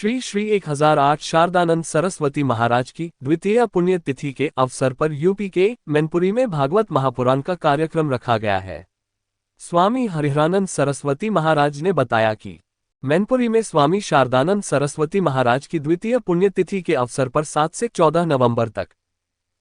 श्री श्री 1008 शारदानंद सरस्वती महाराज की द्वितीय पुण्यतिथि के अवसर पर यूपी के मैनपुरी में भागवत महापुराण का कार्यक्रम रखा गया है। स्वामी हरिहरानंद सरस्वती महाराज ने बताया कि मैनपुरी में स्वामी शारदानंद सरस्वती महाराज की द्वितीय पुण्यतिथि के अवसर पर 7 से 14 नवंबर तक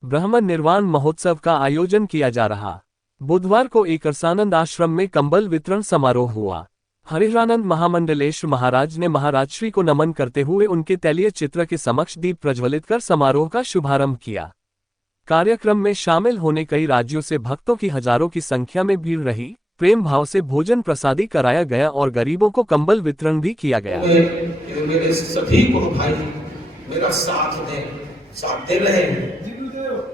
ब्रह्म निर्वाण महोत्सव का आयोजन किया जा रहा। बुधवार को एकरसानंद आश्रम में कंबल वितरण समारोह हुआ। हरिहरानंद महामंडलेश्वर महाराज ने महाराज श्री को नमन करते हुए उनके तैलीय चित्र के समक्ष दीप प्रज्वलित कर समारोह का शुभारंभ किया। कार्यक्रम में शामिल होने कई राज्यों से भक्तों की हजारों की संख्या में भीड़ रही। प्रेम भाव से भोजन प्रसादी कराया गया और गरीबों को कंबल वितरण भी किया गया। मेरे सभी गुरु भाई मेरा साथ दे रहे हैं,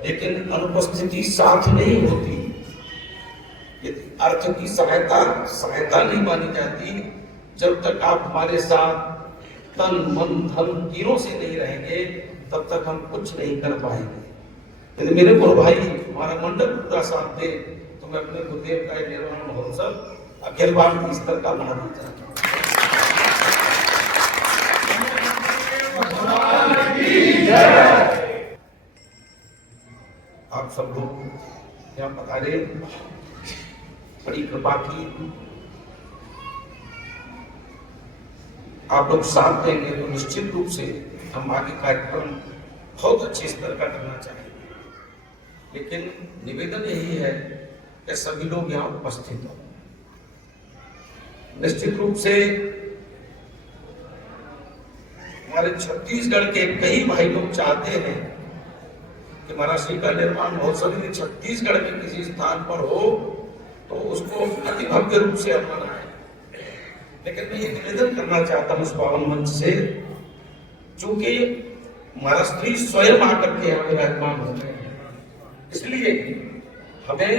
लेकिन अनुपस्थिति साथ नहीं होती। अर्थ की सहायता नहीं मानी जाती। जब तक आप हमारे साथ तन मन धन तीनों से नहीं रहेंगे तब तक हम कुछ नहीं कर पाएंगे। यदि मेरे गुरु भाई हमारा मंडल पूरा साथ दे तो मैं अपने गुरुदेव का निर्वाण महोत्सव अखिल भारतीय स्तर का मनाना चाहता हूँ। आप सब लोग यहाँ पधारे, बड़ी कृपा की। आप लोग साथ देंगे तो निश्चित रूप से हम आगे कार्यक्रम बहुत अच्छे स्तर का करना चाहेंगे। लेकिन निवेदन यही है कि सभी लोग यहाँ उपस्थित हों। निश्चित रूप से हमारे छत्तीसगढ़ के कई भाई लोग चाहते हैं कि महाराज श्री का निर्वाण महोत्सव यदि छत्तीसगढ़ में किसी स्थान पर हो तो उसको अति भव्य रूप से हम मनाएं। लेकिन मैं ये निवेदन करना चाहता हूँ इस पावन मंच से, चूंकि महाराज श्री स्वयं आकर के यहाँ विराजमान हो गए हैं, इसलिए हमें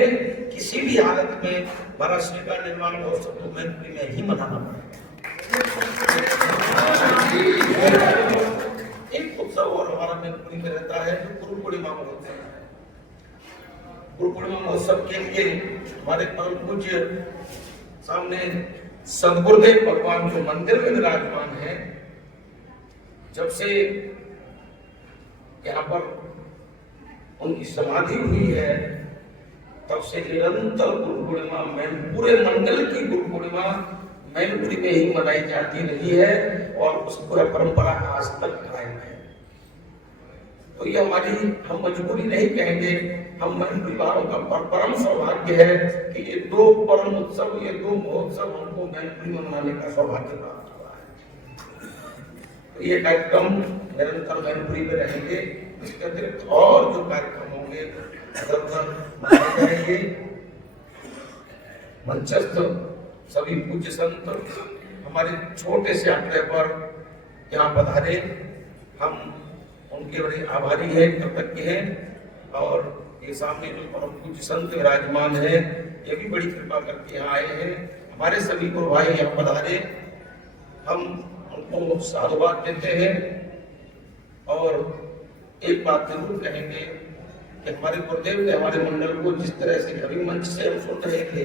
किसी भी हालत में महाराज श्री का निर्वाण महोत्सव तो मैनपुरी में ही मनाना पड़ेगा। एक उत्सव और हमारा मैनपुरी में रहता है जो गुरु पूर्णिमा में होते हैं। गुरु पूर्णिमा महोत्सव के लिए हमारे परम पूज्य सामने सदगुरुदेव भगवान जो मंदिर में विराजमान है, जब से यहाँ पर उनकी समाधि हुई है तब से निरंतर गुरु पूर्णिमा पूरे मंडल की गुरु पूर्णिमा मैनपुरी में ही मनाई जाती रही है और उस पूरा परंपरा आज तक कायम है। तो ये हम मजबूरी नहीं कहेंगे, हम मैनपुरी वालों का परम सौभाग्य है कि ये दो परम उत्सव, ये दो महोत्सव हमको मैनपुरी में मनाने का सौभाग्य प्राप्त हुआ है। तो ये कार्यक्रम निरंतर मैनपुरी में रहेंगे। इसके अतिरिक्त और जो कार्यक्रम होंगे जाएंगे। मंचस्थ सभी पूज्य संत हमारे छोटे से आंकड़े पर यहाँ पधारे, हम उनके बड़े आभारी हैं, कृतज्ञ हैं। और ये सामने जो परम पूज्य संत विराजमान है, ये भी बड़ी कृपा करके यहाँ आए हैं। हमारे सभी गुरु भाई यहाँ पधारे, हम उनको साधुवाद देते हैं। और एक बात जरूर कहेंगे कि हमारे गुरुदेव ने हमारे मंडल को जिस तरह से कभी मंच से हम सुन रहे थे,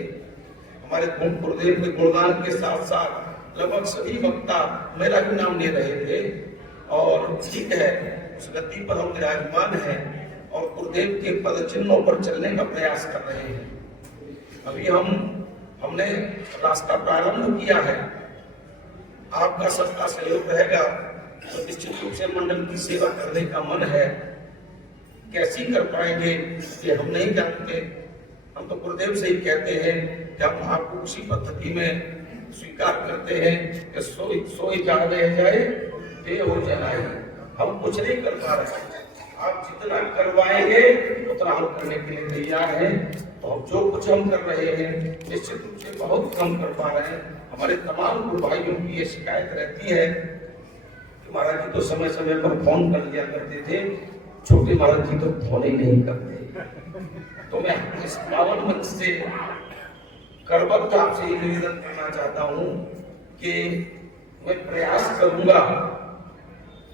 हमारे गुरुदेव के गुणगान के साथ साथ लगभग सभी वक्ता मेरा भी नाम ले रहे थे। और ठीक है, उस गति पर हम विराजमान हैं और गुरुदेव के पद चिन्हों पर चलने का प्रयास कर रहे हैं। अभी हमने रास्ता प्रारंभ किया है। आपका सबका सहयोग रहेगा तो निश्चित रूप से मंडल की सेवा करने का मन है। कैसी कर पाएंगे ये हम नहीं जानते। हम तो गुरुदेव से ही कहते हैं कि हम आपको उसी पद्धति में स्वीकार करते हैं कि सोई जाने जाए ये हो जाए। हम कुछ नहीं कर पा रहे, आप जितना करवाएंगे उतना हम करने के लिए तैयार हैं। तो हम जो कुछ हम कर रहे हैं निश्चित रूप से बहुत कम कर पा रहे हैं। हमारे तमाम गुरु भाइयों की ये शिकायत रहती है कि महाराज जी तो समय समय पर फोन कर लिया करते थे, छोटे महाराज जी तो फोन ही नहीं करते। तो मैं इस पावन मंच से करवत आपसे ये निवेदन करना चाहता हूँ कि मैं प्रयास करूंगा,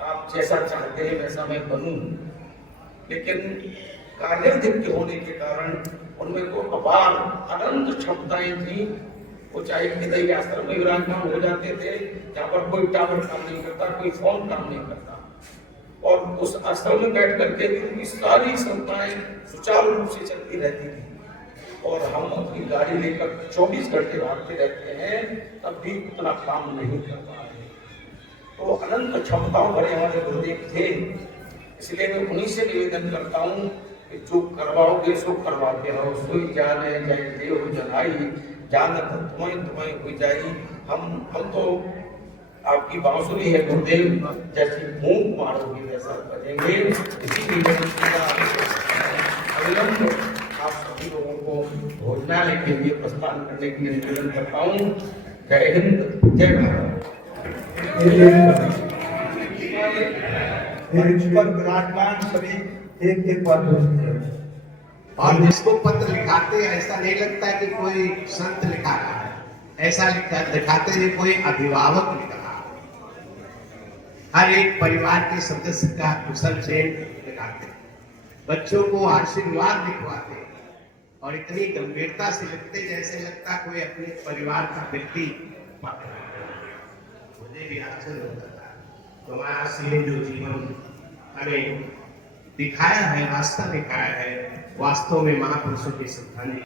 आप जैसा चाहते हैं वैसा मैं बनूं। लेकिन कार्याधिक्य होने के कारण उनमें को अपार अनंत क्षमताएं थी, वो चाहे विदाई आश्रम में विराजमान हो जाते थे, जहाँ पर कोई टावर काम नहीं करता, कोई फोन काम नहीं करता, और उस आश्रम में बैठ करके भी उनकी सारी संस्थाएं सुचारू रूप से चलती रहती थी। और हम अपनी गाड़ी लेकर 24 घंटे भागते रहते हैं, तब भी उतना काम नहीं कर पा रहे। तो अनंत क्षमताओं भरे हमारे गुरुदेव थे, इसलिए मैं उन्हीं से निवेदन करता हूँ कि जो करवाओगे सो करवाते रहो। सोई जाने जाए देव जनाई, जानत तुम्हें हो जाई। हम तो आपकी बांसुरी है गुरुदेव, जैसी भूख मारोगे वैसा बजेंगे। इसी निवेदन का अविलंब आप सभी लोगों को भोजनालय के लिए प्रस्थान करने के लिए निवेदन करता हूँ। जय हिंद, जय भारत। पर विराजमान सभी एक बात और जिसको पत्र लिखाते ऐसा नहीं लगता है कि कोई संत लिखा रहा है, ऐसा लिखाते हैं कोई अभिभावक लिख रहा है। हर एक परिवार के सदस्य का कुशल क्षेम लिखाते हैं, बच्चों को आशीर्वाद लिखवाते हैं, और इतनी गंभीरता से लिखते जैसे लगता कोई अपने परिवार का व्यक्ति पढ़ रहा है। मुझे भी आश्चर्य होता था। तुम्हारा सीधे जो जीवन हमें दिखाया है, रास्ता दिखाया है, वास्तव में महापुरुषों की श्रद्धांजलि